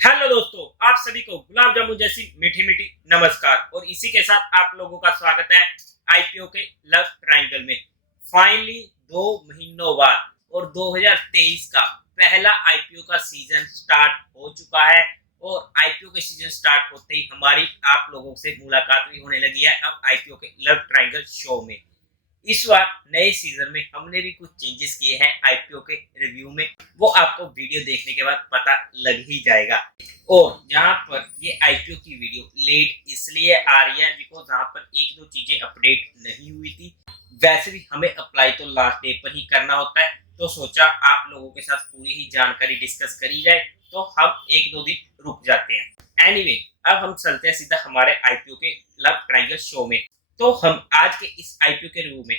Hello दोस्तों, आप सभी को गुलाब जामुन जैसी मीठी मीठी नमस्कार। और इसी के साथ आप लोगों का स्वागत है आईपीओ के लव ट्रायंगल में। फाइनली 2 महीनों बाद और 2023 का पहला आईपीओ का सीजन स्टार्ट हो चुका है। और आईपीओ के सीजन स्टार्ट होते ही हमारी आप लोगों से मुलाकात भी होने लगी है अब आईपीओ के लव ट्रायंगल शो में। इस बार नए सीजन में हमने भी कुछ चेंजेस किए हैं आईपीओ के रिव्यू में, वो आपको वीडियो देखने के बाद पता लग ही जाएगा। और जहां पर ये आईपीओ की वीडियो लेट इसलिए आ रही है बिकॉज जहां पर एक दो चीजें अपडेट नहीं हुई थी। वैसे भी हमें अप्लाई तो लास्ट डे पर ही करना होता है, तो सोचा आप लोगों के साथ पूरी ही जानकारी डिस्कस करी जाए, तो हम एक दो दिन रुक जाते हैं। एनीवे, अब हम चलते हैं सीधा हमारे आईपीओ के लव ट्रायंगल शो में। तो हम आज के इस आईपीओ के रिव्यू में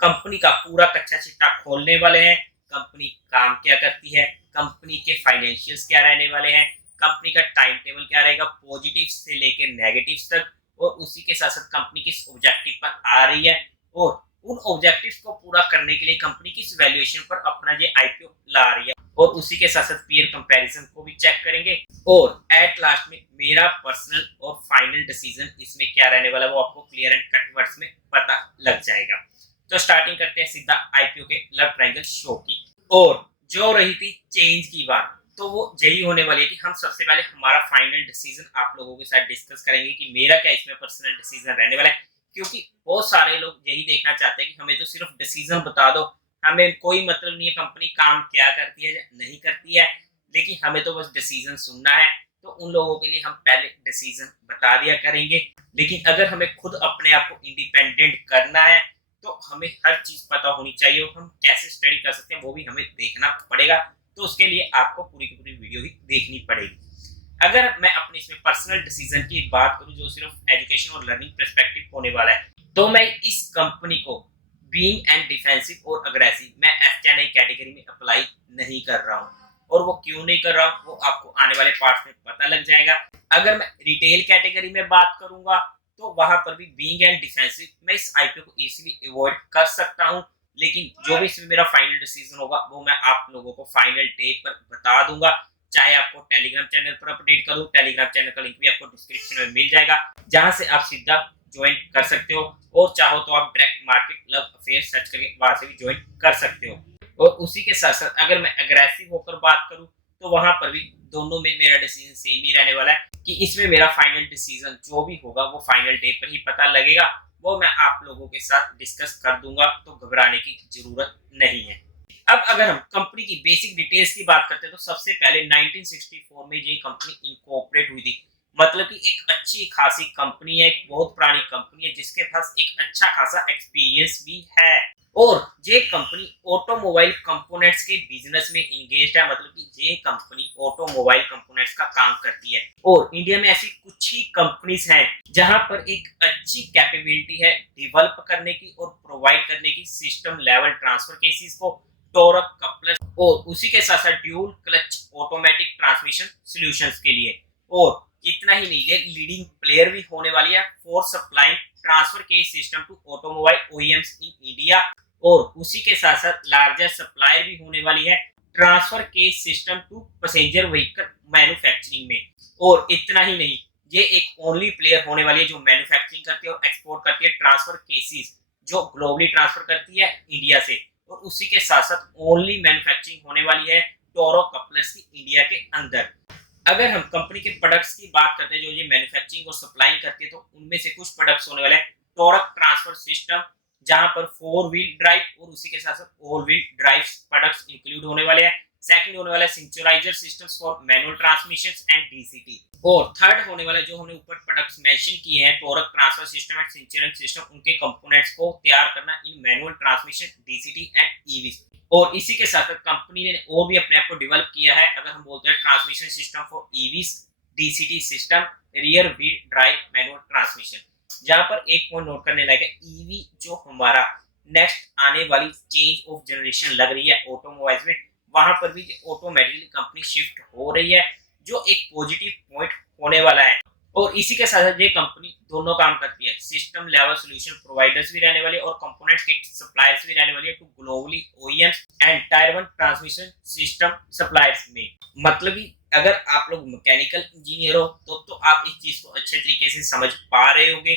कंपनी का पूरा कच्चा चिट्ठा खोलने वाले हैं। कंपनी काम क्या करती है, कंपनी के फाइनेंशियल्स क्या रहने वाले हैं, कंपनी का टाइम टेबल क्या रहेगा पॉजिटिव से लेकर नेगेटिव तक, और उसी के साथ साथ कंपनी किस ऑब्जेक्टिव पर आ रही है और उन ऑब्जेक्टिव्स को पूरा करने के लिए कंपनी किस वैल्यूएशन पर अपना ये आईपीओ ला रही है, और उसी के साथ साथ पीयर कंपैरिजन को भी चेक करेंगे। और एट लास्ट में मेरा पर्सनल और फाइनल डिसीजन इसमें क्या रहने वाला है वो आपको क्लियर एंड कट वर्ड्स में पता लग जाएगा। तो स्टार्टिंग करते हैं सीधा आईपीओ के लव ट्रायंगल शो की। और जो रही थी चेंज की बात, तो वो यही होने वाली है कि हम सबसे पहले हमारा फाइनल डिसीजन आप लोगों के साथ डिस्कस करेंगे कि मेरा क्या इसमें पर्सनल डिसीजन रहने वाला है। क्योंकि बहुत सारे लोग यही देखना चाहते हैं कि हमें तो सिर्फ डिसीजन बता दो, हमें कोई मतलब नहीं है कंपनी काम क्या करती है या नहीं करती है, लेकिन हमें तो बस डिसीजन सुनना है। तो उन लोगों के लिए हम पहले डिसीजन बता दिया करेंगे। लेकिन अगर हमें खुद अपने आप को इंडिपेंडेंट करना है तो हमें हर चीज पता होनी चाहिए, और हम कैसे स्टडी कर सकते हैं वो भी हमें देखना पड़ेगा। तो उसके लिए आपको पूरी की पूरी वीडियो ही देखनी पड़ेगी। अगर मैं अपने इसमें पर्सनल डिसीजन की बात करूं जो सिर्फ एजुकेशन और लर्निंग पर्सपेक्टिव होने वाला है, तो मैं इस कंपनी को बीइंग एंड डिफेंसिव और अग्रेसिव मैं एफटीआई कैटेगरी में अप्लाई नहीं कर रहा हूं। और वो क्यों नहीं कर रहा हूं वो आपको आने वाले पार्ट्स में पता लग जाएगा। अगर मैं रिटेल कैटेगरी में बात करूंगा तो वहां पर भी बीइंग एंड डिफेंसिव मैं इस आईपीओ को इजीली अवॉइड कर सकता हूं। लेकिन जो भी इसमें मेरा फाइनल डिसीजन होगा वो मैं आप लोगों को फाइनल डे पर बता दूंगा। चाहे आपको टेलीग्राम चैनल पर अपडेट करूं, टेलीग्राम चैनल का लिंक भी आपको डिस्क्रिप्शन में मिल जाएगा, जहां से आप सीधा ज्वाइन कर सकते हो। और चाहो तो आप direct market love affair search करके वहां से भी ज्वाइन कर सकते हो। और उसी के साथ साथ अगर मैं अग्रेसिव होकर बात करूं तो वहां पर भी दोनों में मेरा डिसीजन सेम ही रहने वाला है कि इसमें मेरा फाइनल डिसीजन जो भी होगा वो फाइनल डे पर ही पता लगेगा। वो मैं आप लोगों के साथ डिस्कस कर दूंगा, तो घबराने की जरूरत नहीं है। अब अगर हम कंपनी की बेसिक डिटेल्स की बात करते हैं तो सबसे पहले 1964 में ये कंपनी इनकॉर्पोरेट हुई थी। मतलब कि एक अच्छी खासी कंपनी है, एक बहुत पुरानी कंपनी है जिसके पास एक अच्छा खासा एक्सपीरियंस भी है। और ये कंपनी ऑटोमोबाइल कंपोनेंट्स के बिजनेस में इंगेज्ड है। मतलब कि ये कंपनी ऑटोमोबाइल कंपोनेंट्स का काम करती है। और इंडिया में ऐसी कुछ ही कंपनीज हैं जहां पर एक अच्छी कैपेबिलिटी है डेवलप करने की और प्रोवाइड करने की सिस्टम लेवल ट्रांसफर केसेस को, टॉर्क कपलर और उसी के साथ साथ dual clutch automatic transmission solutions के लिए। और इतना ही नहीं, ये लीडिंग प्लेयर भी होने वाली है for supplying transfer case system to automobile OEMs in India. और उसी के साथ साथ लार्जर सप्लायर भी होने वाली है transfer case system to passenger vehicle manufacturing में। और इतना ही नहीं, ये एक ओनली प्लेयर होने वाली है जो मैन्युफैक्चरिंग करती है और एक्सपोर्ट करती है ट्रांसफर केसेस, जो ग्लोबली ट्रांसफर करती है इंडिया से। और उसी के साथ साथ ओनली मैन्युफैक्चरिंग होने वाली है टोरो कपलर्स की इंडिया के अंदर। अगर हम कंपनी के प्रोडक्ट्स की बात करते हैं जो ये मैन्युफैक्चरिंग और सप्लाई करती है, तो उनमें से कुछ प्रोडक्ट्स होने वाले हैं टॉर्क ट्रांसफर सिस्टम, जहां पर 4 व्हील ड्राइव और उसी के साथ साथ all wheel drive products include होने वाले हैं। सेकंड होने वाला है synchroniser systems for manual transmissions and DCT. और थर्ड होने वाला जो हमने ऊपर प्रोडक्ट्स मेंशन किए हैं torque transfer system and synchroniser system, उनके कंपोनेंट्स को तैयार करना in manual transmission, DCT and EV. और इसी के साथ साथ कंपनी ने और भी अपने आप को डेवलप किया है। अगर हम बोलते हैं transmission system for EVs, DCT system, rear wheel drive manual transmission. जहां पर एक पॉइंट नोट करने लायक है, ईवी जो हमारा नेक्स्ट आने वाली चेंज ऑफ जनरेशन लग रही है ऑटोमोबाइल्स में, वहां पर भी ऑटोमेटिकली कंपनी शिफ्ट हो रही है, जो एक पॉजिटिव पॉइंट होने वाला है। और इसी के साथ साथ ये कंपनी दोनों काम करती है, सिस्टम लेवल सॉल्यूशन प्रोवाइडर्स भी रहने वाली है और कंपोनेंट्स के सप्लायर्स भी रहने वाली है to globally OEMs and tier 1 transmission system suppliers में। मतलब कि अगर आप लोग मैकेनिकल इंजीनियर हो तो आप इस चीज को अच्छे तरीके से समझ पा रहे होंगे।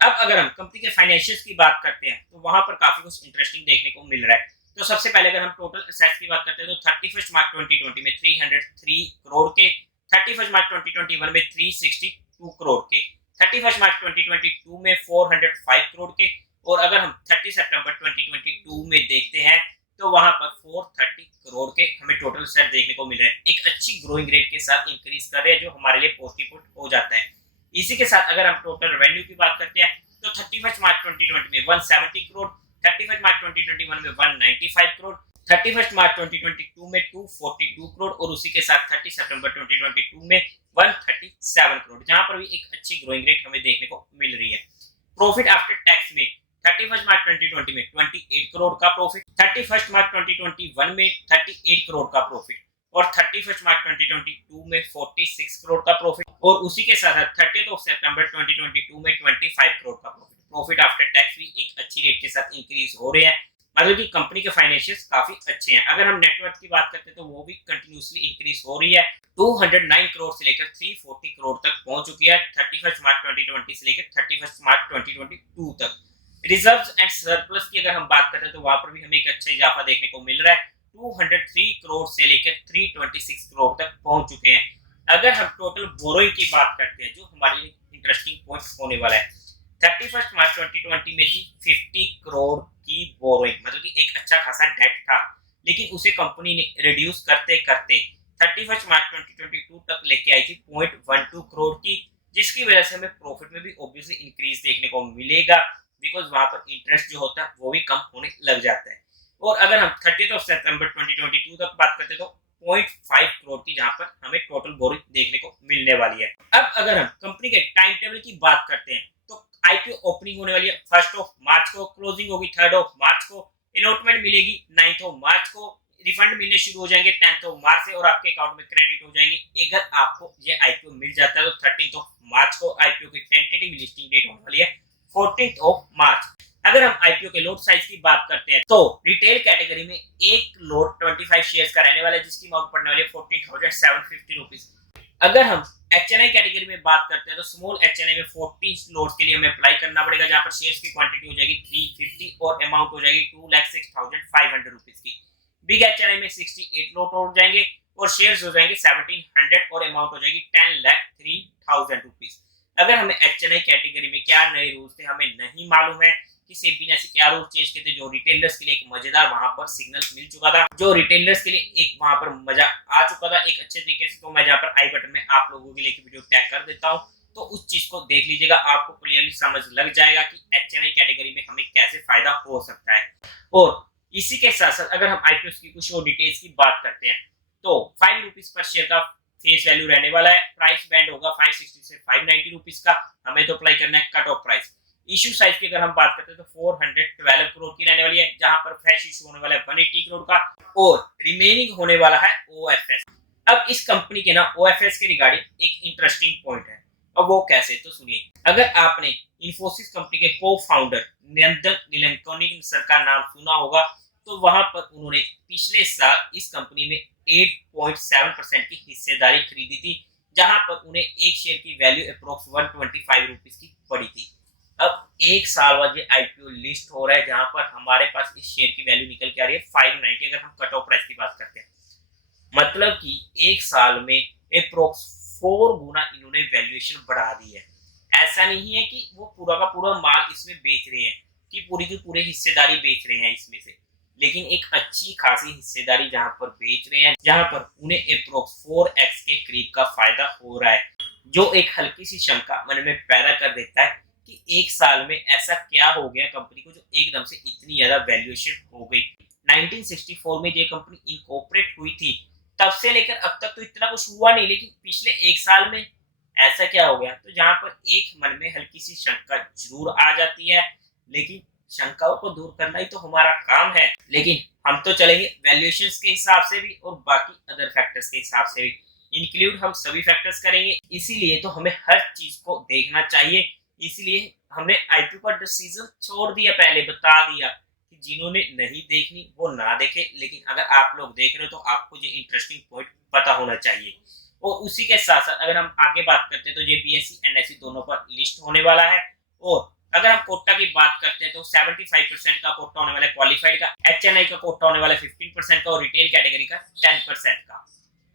अब अगर हम कंपनी के फाइनेंशियल्स की बात करते हैं तो वहां पर काफी कुछ इंटरेस्टिंग देखने को मिल रहा है। तो सबसे पहले अगर हम टोटल असेट्स की बात करते हैं तो 31 मार्च 2020 में 303 करोड़ के, 31 मार्च 2021 में 362 करोड़ के, 31 मार्च 2022 में 405 करोड़ के, और अगर हम 30 सितंबर 2022 में देखते हैं तो वहां पर 430 करोड़ के हमें टोटल सेट देखने को मिल रहे हैं। एक अच्छी ग्रोइंग रेट के साथ इंक्रीज कर रहे हैं जो हमारे लिए पॉजिटिव हो जाता है। इसी के साथ अगर हम टोटल रेवेन्यू की बात करते हैं तो 31 मार्च 2020 में 170 करोड़, 31 मार्च 2021 में 195 करोड़, 31 मार्च 2022 में 242 करोड़ और उसी के साथ 30 सितंबर 2022 में 137 करोड़, जहां पर भी एक अच्छी ग्रोइंग रेट हमें देखने को मिल रही है। प्रॉफिट आफ्टर टैक्स में 31 मार्च 2020 में 28 करोड़ का प्रॉफिट, 31 मार्च 2021 में 38 करोड़ का प्रॉफिट और 31 मार्च 2022 में 46 करोड़ का प्रॉफिट और उसी के साथ 30 सितंबर 2022 में 25 करोड़ का प्रॉफिट। प्रॉफिट आफ्टर टैक्स भी एक अच्छी रेट के साथ इंक्रीज हो रहे हैं, मतलब कि कंपनी के फाइनेंशियल्स काफी अच्छे हैं। अगर हम नेटवर्थ की बात करते हैं तो वो भी कंटिन्यूअसली इंक्रीज हो रही है, 209 करोड़ से लेकर 340 करोड़ तक पहुंच चुकी है 31 मार्च 2020 से लेकर 31 मार्च 2022 तक। रिजर्व्स एंड सरप्लस की अगर हम बात करें तो वहां पर भी हमें एक अच्छा इजाफा देखने को मिल रहा है, 203 करोड़ से लेकर 326 करोड़ तक पहुंच चुके हैं। अगर हम टोटल बोरोइंग की बात करते हैं जो हमारे लिए इंटरेस्टिंग पॉइंट होने वाला है, 31 मार्च 2020 में थी 50 करोड़ की बोरोइंग, मतलब कि एक अच्छा खासा डेट था, लेकिन उसे कंपनी ने रिड्यूस करते करते 31 मार्च 2022 तक लेके आई थी 0.12 करोड़ की, जिसकी वजह से हमें प्रॉफिट में भी ऑब्वियसली इंक्रीज देखने को मिलेगा, बिकॉज वहां पर इंटरेस्ट जो होता है वो भी कम होने लग जाता है। और अगर हम 30 सितंबर 2022 तक बात करते हैं तो 0.5 करोड़ की जहां पर हमें टोटल बोरिंग देखने को मिलने वाली है। अब अगर हम कंपनी के टाइम टेबल की बात करते हैं तो आईपीओ ओपनिंग होने वाली है 1 मार्च को, क्लोजिंग होगी 3 मार्च को, अलॉटमेंट मिलेगी 9 मार्च को, रिफंड मिलने शुरू हो जाएंगे 10 मार्च से और आपके अकाउंट में क्रेडिट हो जाएंगे। अगर आपको ये आईपीओ मिल जाता है तो 13 मार्च को आईपीओ की टेंटेटिव लिस्टिंग डेट होने वाली है 14 मार्च। अगर हम आईपीओ के लोट साइज की बात करते हैं तो रिटेल कैटेगरी में एक लोट 25 शेयर्स का रहने वाला है जिसकी अमाउंट पड़ने वाली है 14,750 रुपीज। अगर हम एचएनआई कैटेगरी में बात करते हैं तो स्मॉल एचएनआई में 14 लोट्स के लिए हमें अप्लाई करना पड़ेगा, जहां पर शेयर्स की क्वांटिटी हो जाएगी 350 और अमाउंट हो जाएगी 2,06,500 रुपीज की। बिग एचएनआई में 68 लोट हो जाएंगे और शेयर्स हो जाएंगे 1700 और अमाउंट हो जाएगी 10,03,000 रुपीज। अगर हमें एचएनआई कैटेगरी में क्या नए रूल्स थे हमें नहीं मालूम है कि सेबी ने ऐसे क्या रूल चेंज किए थे, जो रिटेलर्स के लिए एक मजेदार वहां पर सिग्नल मिल चुका था, जो रिटेलर्स के लिए एक वहां पर मजा आ चुका था एक अच्छे तरीके से। तो मैं जहां पर आई बटन में आप लोगों के लिए एक वीडियो टैग कर देता हूं, तो उस चीज को देख लीजिएगा, आपको क्लियरली समझ लग जाएगा कि एचएनआई कैटेगरी में हमें कैसे फायदा हो सकता है। और इसी के साथ साथ अगर हम आईपीओ की कुछ और डिटेल्स की बात करते हैं तो 5 रुपीज पर शेयर का फेस वैल्यू रहने वाला है, प्राइस बैंड होगा 560 से 590 रुपीज का, हमें तो अप्लाई करना है cut off price. Issue size की अगर हम बात करते हैं तो 412 करोड़ की रहने वाली है, जहां पर फ्रेश इशू होने वाला है 180 करोड़ का और रिमेनिंग होने वाला है ओएफएस। अब इस कंपनी के ना ओएफएस के रिगार्डिंग एक इंटरेस्टिंग पॉइंट है, अब वो कैसे, तो सुनिए। अगर आपने इन्फोसिस कंपनी के को फाउंडर नंदन नीलेकनी सर का नाम सुना होगा तो वहां पर उन्होंने पिछले साल इस कंपनी में 8.7% की हिस्सेदारी खरीदी थी, जहां पर उन्हें एक शेयर की वैल्यू अप्रोक्स 125 रुपीज की पड़ी थी। अब एक साल बाद ये आईपीओ लिस्ट हो रहा है जहां पर हमारे पास इस शेयर की वैल्यू निकल के आ रही है 590। अगर हम कट ऑफ प्राइस की बात करते हैं मतलब कि एक साल में अप्रोक्स 4 गुना इन्होंने वैल्यूएशन बढ़ा दी है। ऐसा नहीं है कि वो पूरा का पूरा माल इसमें बेच रहे हैं कि पूरी की पूरी हिस्सेदारी बेच रहे हैं इसमें से, लेकिन एक अच्छी खासी हिस्सेदारी जहां पर बेच रहे हैं, जहां पर उन्हें अप्रोक्स 4x के करीब का फायदा हो रहा है, जो एक हल्की सी शंका मन में पैदा कर देता है कि एक साल में ऐसा क्या हो गया कंपनी को जो एकदम से इतनी ज्यादा वैल्यूएशन हो गई। 1964 में ये कंपनी इनकॉर्पोरेट हुई थी, तब से लेकर अब तक तो इतना कुछ हुआ नहीं, लेकिन पिछले एक साल में ऐसा क्या हो गया, तो जहां पर एक मन में हल्की सी शंका जरूर आ जाती है, लेकिन शंकाओं को दूर करना ही तो हमारा काम है। लेकिन हम तो चलेंगे वैल्यूएशंस के हिसाब से भी और बाकी अदर फैक्टर्स के हिसाब से भी, इंक्लूड हम सभी फैक्टर्स करेंगे, इसीलिए तो हमें हर चीज को देखना चाहिए। इसलिए हमने आईपीओ का डिसीजन छोड़ दिया, पहले बता दिया कि जिन्होंने नहीं देखनी वो ना देखे, लेकिन अगर आप लोग देख रहे हो तो आपको ये इंटरेस्टिंग पॉइंट पता होना चाहिए। और उसी के साथ साथ अगर हम आगे बात करते हैं तो ये बीएसई एनएसई दोनों पर लिस्ट होने वाला है। और अगर हम कोटा की बात करते हैं तो 75% का कोटा होने वाला है क्वालिफाइड का, एचएनआई का कोटा होने वाला है 15% का और रिटेल कैटेगरी का 10% का।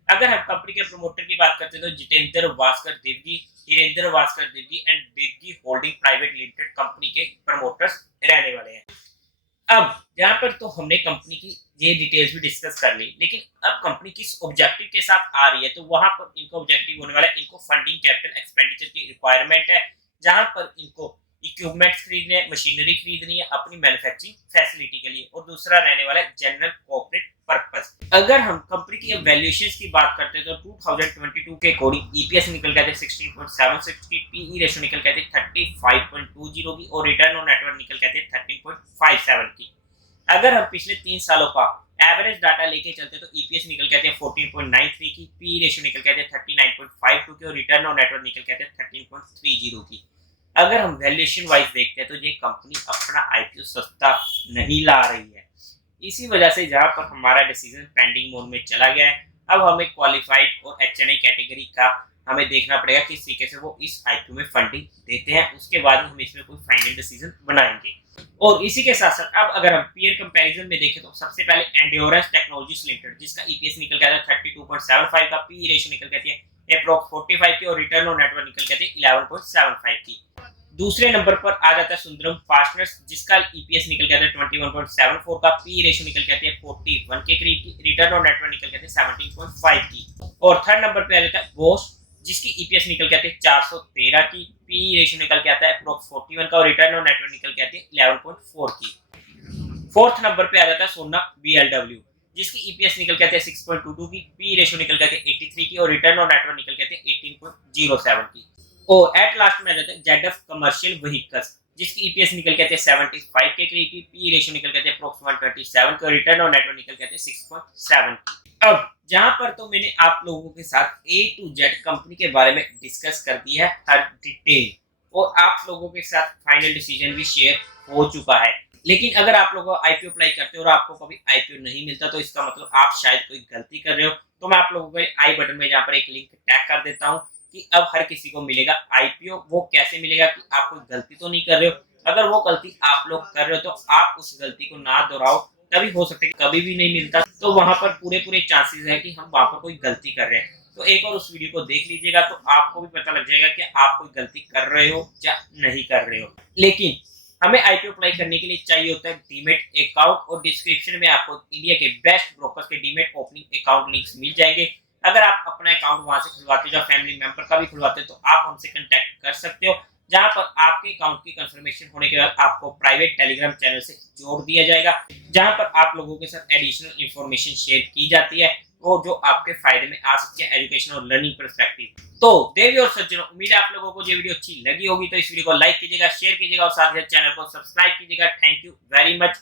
अगर हम कंपनी के प्रमोटर की बात करते हैं तो Jitendra Vaskar Divgi, Hirendra Vaskar Divgi and Divgi holding private limited company के प्रमोटर्स रहने वाले हैं। अब यहाँ पर तो हमने कंपनी की ये डिटेल्स भी डिस्कस कर ली, लेकिन अब कंपनी किस ऑब्जेक्टिव के साथ आ रही है तो वहां पर इनका ऑब्जेक्टिव होने वाला है, इनको फंडिंग कैपिटल एक्सपेंडिचर की रिक्वायरमेंट है, जहां पर इनको इक्विपमेंट्स खरीदने हैं, मशीनरी खरीदनी है अपनी मैन्युफैक्चरिंग फैसिलिटी के लिए, और दूसरा रहने वाला है जनरल कॉर्पोरेट पर्पस। अगर हम कंपनी की वैल्यूएशंस की बात करते हैं तो 2022 के अकॉर्डिंग ईपीएस निकल गए थे 16.76 की, पीई रेशियो निकल गए थे 35.20 की और रिटर्न ऑन नेटवर्थ निकल गए थे 13.57 की। अगर हम पिछले 3 सालों का एवरेज डाटा लेके चलते तो ईपीएस निकल गए थे 14.93 की, पीई रेशियो निकल गए थे 39.52 की और रिटर्न ऑन नेटवर्थ निकल गए थे 13.30 की। अगर हम वैल्यूएशन वाइज देखते हैं तो ये कंपनी अपना आईपीओ सस्ता नहीं ला रही है, इसी वजह से जहां पर हमारा डिसीजन पेंडिंग मोड में चला गया है। अब हमें क्वालिफाइड और एचएनआई कैटेगरी का हमें देखना पड़ेगा किस तरीके से वो इस आईपीओ में फंडिंग देते हैं, उसके बाद हम इसमें कोई फाइनल डिसीजन बनाएंगे। और इसी के साथ साथ अब अगर हम पीयर कंपैरिजन में देखें तो सबसे पहले एंड्योरेंस टेक्नोलॉजीज लिमिटेड जिसका ईपीएस निकल गया था 32.75 का, पीई रेशियो निकल गया था अप्रॉक्स 45 की और रिटर्न ऑन नेटवर्थ निकल गया था 11.75 की। दूसरे नंबर पर आ जाता है सुंदरम फास्टनर्स जिसका ईपीएस निकल गया था 21.74 का, पी रेशियो निकल गया था 41 के करीब की, रिटर्न ऑन नेटवर्थ निकल गया था 17.5 की। और थर्ड नंबर पे आ जाता है बोश जिसकी ईपीएस निकल गया था 413 की, पी रेशियो निकल गया था अप्रॉक्स 41 का और रिटर्न ऑन नेटवर्थ निकल गया था 11.4 की। फोर्थ नंबर पे आ जाता है सोना बीएलडब्ल्यू जिसकी ईपीएस निकल गया था 6.22 की, पी रेशियो निकल गया था 83 की और रिटर्न ऑन नेटवर्थ निकल गया था 18.07 की। और एट लास्ट में आ जाता है जेडएफ कमर्शियल व्हीकल्स जिसकी ईपीएस निकल गया था 75 के करीब की, पी रेशियो निकल गया था अप्रॉक्स 127 का और रिटर्न ऑन नेटवर्थ निकल गया था 6.7 की। अब जहां पर तो मैंने आप लोगों के साथ ए टू जेड कंपनी के बारे में डिस्कस कर दिया है हर डिटेल, और आप लोगों के साथ फाइनल डिसीजन भी शेयर हो चुका है। लेकिन अगर आप लोग आईपीओ अप्लाई करते हो और आपको कभी आईपीओ नहीं मिलता तो इसका मतलब आप शायद कोई गलती कर रहे हो। तो मैं आप लोगों को आई बटन में जहाँ पर एक लिंक टैग कर देता हूँ कि अब हर किसी को मिलेगा आईपीओ। वो कैसे मिलेगा कि आप कोई गलती तो नहीं कर रहे हो, अगर वो गलती आप लोग कर रहे हो तो आप उस गलती को ना दोहराओ, तभी हो सकता है कभी भी नहीं मिलता तो वहां पर पूरे चांसेस है कि हम वहां पर कोई गलती कर रहे हैं। तो एक और उस वीडियो को देख लीजिएगा तो आपको भी पता लग जाएगा कि आप कोई गलती कर रहे हो या नहीं कर रहे हो। लेकिन हमें आईपीओ अप्लाई करने के लिए चाहिए होता है डीमेट अकाउंट, और डिस्क्रिप्शन में आपको इंडिया के बेस्ट ब्रोकर्स के डीमेट ओपनिंग अकाउंट लिंक्स मिल जाएंगे। अगर आप अपना अकाउंट वहां से खुलवाते हो या फैमिली मेंबर का भी खुलवाते हो तो आप हमसे कांटेक्ट कर सकते हो, जहां पर आपके अकाउंट की कंफर्मेशन होने के बाद आपको प्राइवेट टेलीग्राम चैनल से जोड़ दिया जाएगा, जहां पर आप लोगों के साथ एडिशनल इंफॉर्मेशन शेयर की जाती है वो जो आपके फायदे में आ सकती है एजुकेशन और लर्निंग पर्सपेक्टिव। तो देवी और सज्जनों, उम्मीद है आप लोगों को ये वीडियो अच्छी लगी होगी, तो इस वीडियो को लाइक कीजिएगा, शेयर कीजिएगा और साथ ही चैनल को सब्सक्राइब कीजिएगा। Thank you very much.